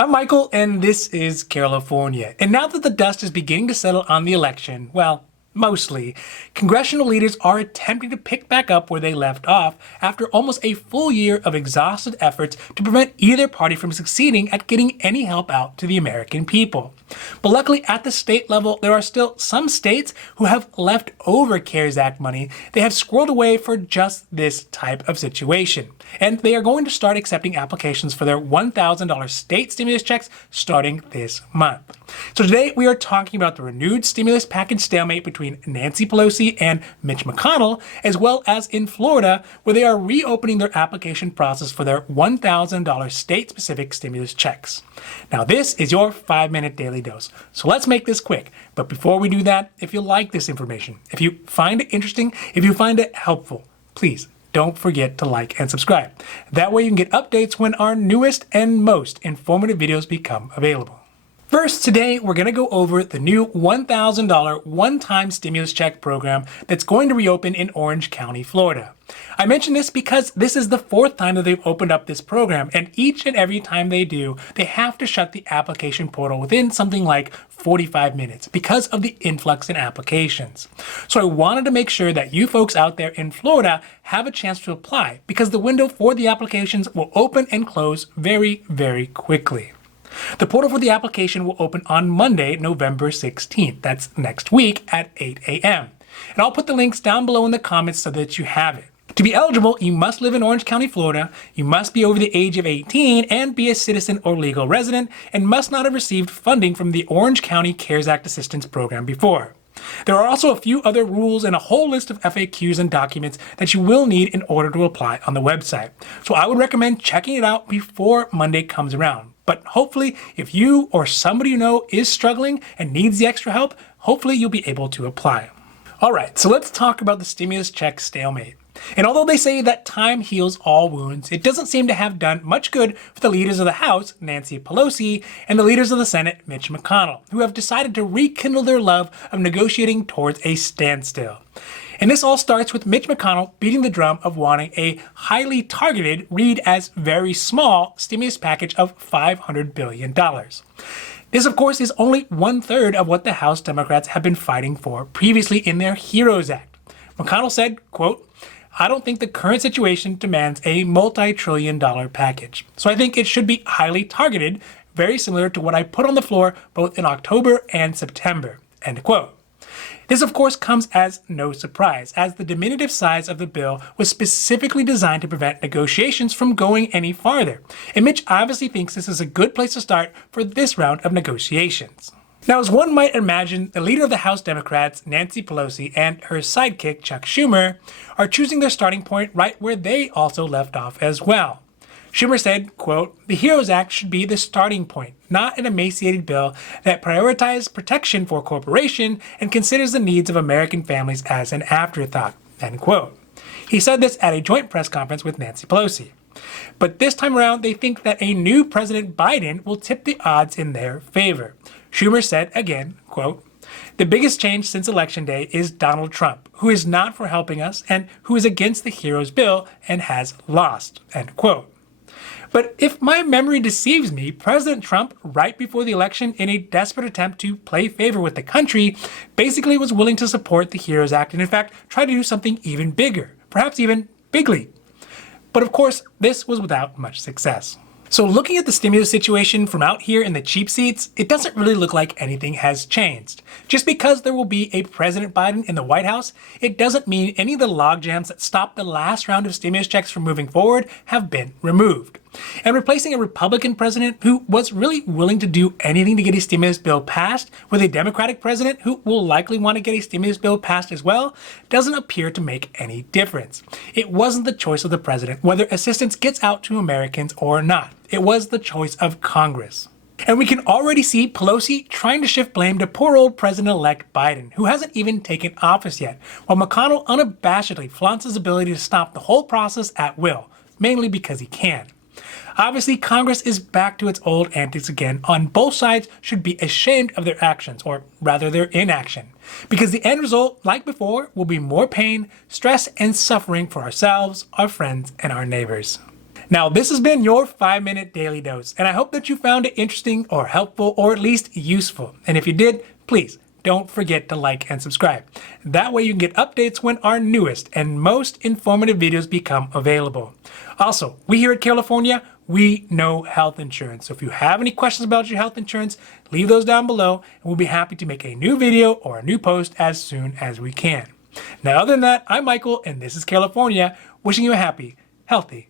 I'm Michael, and this is Carelifornia. And now that the dust is beginning to settle on the election, well, mostly, congressional leaders are attempting to pick back up where they left off after almost a full year of exhausted efforts to prevent either party from succeeding at getting any help out to the American people. But luckily, at the state level, there are still some states who have leftover CARES Act money they have squirreled away for just this type of situation. And they are going to start accepting applications for their $1,000 state stimulus checks starting this month. So today we are talking about the renewed stimulus package stalemate between Nancy Pelosi and Mitch McConnell, as well as in Florida, where they are reopening their application process for their $1,000 state-specific stimulus checks. Now this is your 5-minute daily dose, so let's make this quick. But before we do that, if you like this information, if you find it interesting, if you find it helpful, please don't forget to like and subscribe. That way you can get updates when our newest and most informative videos become available. First, today we're going to go over the new $1,000 one-time stimulus check program that's going to reopen in Orange County, Florida. I mention this because this is the 4th time that they've opened up this program, and each and every time they do, they have to shut the application portal within something like 45 minutes because of the influx in applications. So I wanted to make sure that you folks out there in Florida have a chance to apply, because the window for the applications will open and close very, very quickly. The portal for the application will open on Monday, November 16th. That's next week at 8 a.m. And I'll put the links down below in the comments so that you have it. To be eligible, you must live in Orange County, Florida, you must be over the age of 18 and be a citizen or legal resident, and must not have received funding from the Orange County CARES Act Assistance Program before. There are also a few other rules and a whole list of FAQs and documents that you will need in order to apply on the website. So I would recommend checking it out before Monday comes around. But hopefully, if you or somebody you know is struggling and needs the extra help, hopefully you'll be able to apply. All right, so let's talk about the stimulus check stalemate. And although they say that time heals all wounds, it doesn't seem to have done much good for the leaders of the House, Nancy Pelosi, and the leaders of the Senate, Mitch McConnell, who have decided to rekindle their love of negotiating towards a standstill. And this all starts with Mitch McConnell beating the drum of wanting a highly targeted, read as very small, stimulus package of $500 billion. This, of course, is only 1/3 of what the House Democrats have been fighting for previously in their HEROES Act. McConnell said, quote, "I don't think the current situation demands a multi-trillion-dollar package. So I think it should be highly targeted, very similar to what I put on the floor both in October and September," end quote. This, of course, comes as no surprise, as the diminutive size of the bill was specifically designed to prevent negotiations from going any farther. And Mitch obviously thinks this is a good place to start for this round of negotiations. Now, as one might imagine, the leader of the House Democrats, Nancy Pelosi, and her sidekick, Chuck Schumer, are choosing their starting point right where they also left off as well. Schumer said, quote, "The HEROES Act should be the starting point, not an emaciated bill that prioritizes protection for corporation and considers the needs of American families as an afterthought," end quote. He said this at a joint press conference with Nancy Pelosi. But this time around, they think that a new President Biden will tip the odds in their favor. Schumer said again, quote, "The biggest change since Election Day is Donald Trump, who is not for helping us and who is against the HEROES bill and has lost," end quote. But if my memory deceives me, President Trump, right before the election, in a desperate attempt to play favor with the country, basically was willing to support the HEROES Act and in fact try to do something even bigger, perhaps even bigly. But of course, this was without much success. So looking at the stimulus situation from out here in the cheap seats, it doesn't really look like anything has changed. Just because there will be a President Biden in the White House, it doesn't mean any of the logjams that stopped the last round of stimulus checks from moving forward have been removed. And replacing a Republican president who was really willing to do anything to get a stimulus bill passed with a Democratic president who will likely want to get a stimulus bill passed as well doesn't appear to make any difference. It wasn't the choice of the president whether assistance gets out to Americans or not. It was the choice of Congress. And we can already see Pelosi trying to shift blame to poor old President-elect Biden, who hasn't even taken office yet, while McConnell unabashedly flaunts his ability to stop the whole process at will, mainly because he can. Obviously, Congress is back to its old antics again, and both sides should be ashamed of their actions, or rather their inaction, because the end result, like before, will be more pain, stress, and suffering for ourselves, our friends, and our neighbors. Now, this has been your 5-minute daily dose, and I hope that you found it interesting or helpful or at least useful. And if you did, please don't forget to like and subscribe. That way you can get updates when our newest and most informative videos become available. Also, we here at Carelifornia, we know health insurance. So if you have any questions about your health insurance, leave those down below, and we'll be happy to make a new video or a new post as soon as we can. Now, other than that, I'm Michael, and this is Carelifornia, wishing you a happy, healthy